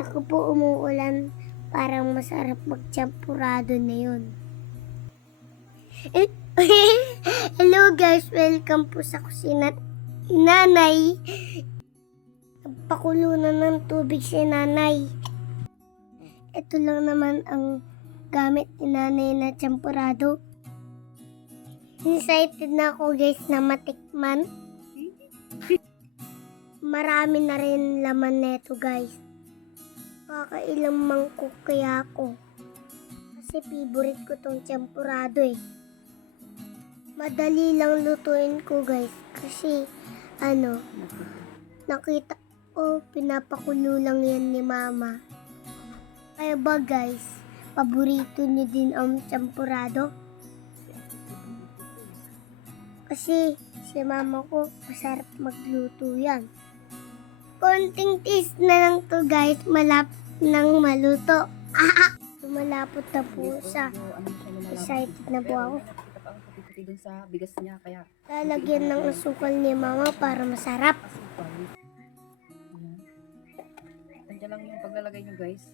Ako po umuulan, parang masarap magchamporado na yun. Hello guys, welcome po sa kusina ni Nanay. Nagpakulo na ng tubig si Nanay. Ito lang naman ang gamit ni Nanay na champorado. Excited na ako guys na matikman. Marami na rin laman neto guys. Kakailang mangkok kaya ako. Kasi favorite ko tong champorado eh. Madali lang lutuin ko guys. Kasi nakita ko pinapakulo lang yan ni Mama. Kaya ba guys, paborito niyo din ang champorado? Kasi si Mama ko masarap magluto yan. Konting taste na lang to guys, malapit nang maluto. Malapot na po sa excited na po ako. Dun sa bigas niya kaya Lalagyan ng asukal ni Mama para masarap. nandiyan lang yung paglalagay niyo guys.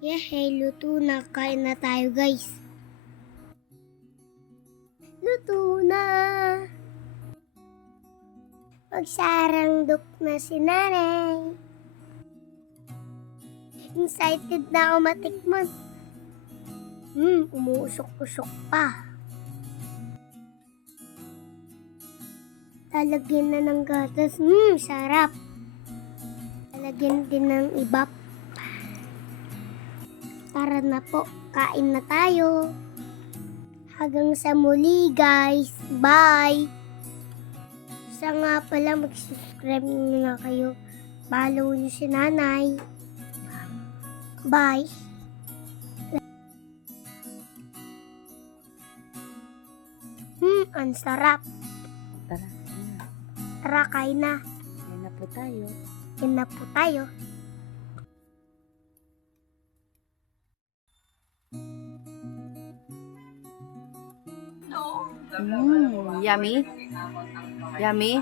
Hey, luto na. Kain na tayo guys. Luto na. Magsarangdok na si Nanay. Excited na ako matikman. Umuusok-usok pa. Lalagyan na ng gatas. Sarap. Lalagyan din ng iba. Tara na po, kain na tayo. Hanggang sa muli guys. Bye! Sa nga pala, mag-subscribe na kayo. Follow niyo si Nanay. Bye! Ang sarap. Tara, Tara, kain na. kain na po tayo. Kain na po tayo. Yummy? Yummy?